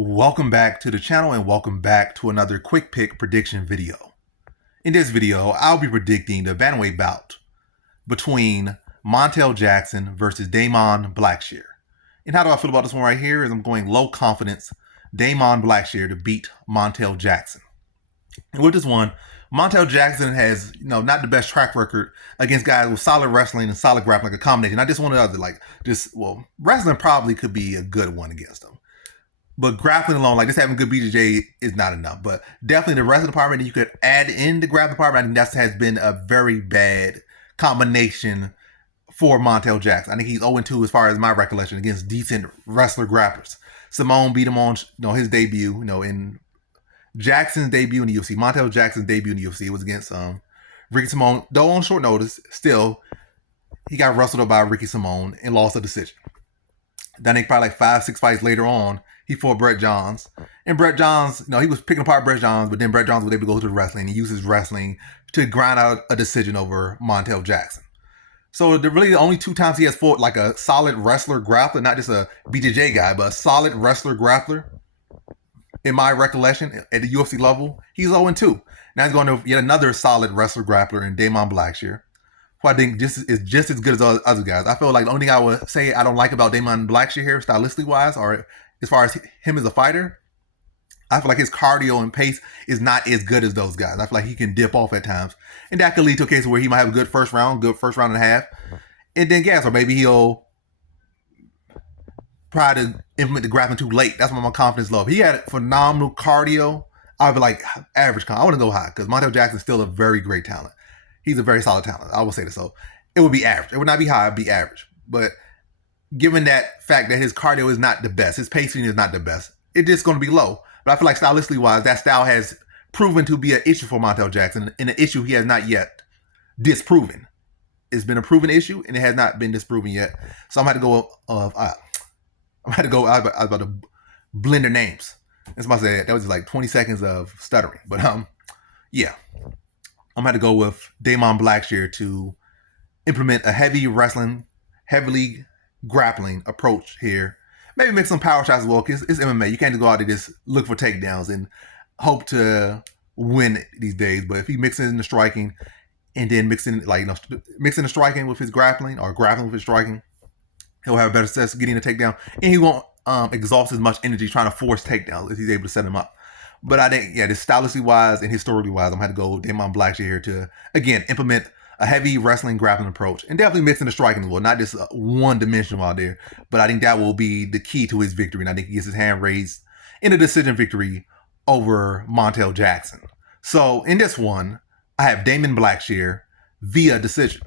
Welcome back to the channel and welcome back to another quick pick prediction video. In this video, I'll be predicting the bantamweight bout between Montel Jackson versus Blackshear. And how do I feel about this one right here is I'm going low confidence Blackshear to beat Montel Jackson. And with this one, Montel Jackson has, not the best track record against guys with solid wrestling and solid grappling, like a combination. Not just one or the other, wrestling probably could be a good one against him. But grappling alone, like just having good BJJ is not enough. But definitely the wrestling department, you could add in the grappling department. I think that has been a very bad combination for Montel Jackson. I think he's 0-2 as far as my recollection against decent wrestler grapplers. Simone beat him on his debut, in Jackson's debut in the UFC. Montel Jackson's debut in the UFC was against Ricky Simone. Though on short notice, still, he got wrestled up by Ricky Simone and lost a decision. Then I think probably like 5-6 fights later on, he fought Brett Johns. And Brett Johns, he was picking apart Brett Johns, but then Brett Johns was able to go to the wrestling and use his wrestling to grind out a decision over Montel Jackson. So the only two times he has fought like a solid wrestler grappler, not just a BJJ guy, but a solid wrestler grappler, in my recollection, at the UFC level, he's 0-2. Now he's going to yet another solid wrestler grappler in Blackshear, who I think is just as good as other guys. I feel like the only thing I would say I don't like about Blackshear here, stylistically wise, or as far as him as a fighter, I feel like his cardio and pace is not as good as those guys. I feel like he can dip off at times. And that could lead to a case where he might have a good first round and a half, and then gas, or maybe he'll try to implement the grappling too late. That's why my confidence low. If he had phenomenal cardio, I'd be like average. I want to go high because Montel Jackson's still a very great talent. He's a very solid talent. I will say this. So it would be average. It would not be high, it'd be average. But given that fact that his cardio is not the best, his pacing is not the best, it's just going to be low. But I feel like stylistically wise, that style has proven to be an issue for Montel Jackson, and an issue he has not yet disproven. It's been a proven issue, and it has not been disproven yet. So I'm going to go I was about to blend their names. That's why I said that was like 20 seconds of stuttering. But yeah. I'm going to go with Blackshear to implement a heavily grappling approach here. Maybe make some power shots as well, because it's MMA. You can't just go out and just look for takedowns and hope to win these days. But if he mixes in the striking and then mixing the striking with his grappling, or grappling with his striking, he'll have a better success getting a takedown, and he won't exhaust as much energy trying to force takedowns if he's able to set him up. But I think, this stylistically wise and historically wise, I'm going to go with Blackshear here to, again, implement a heavy wrestling grappling approach, and definitely mixing the striking as well, not just one-dimensional out there. But I think that will be the key to his victory, and I think he gets his hand raised in a decision victory over Montel Jackson. So in this one, I have Blackshear via decision.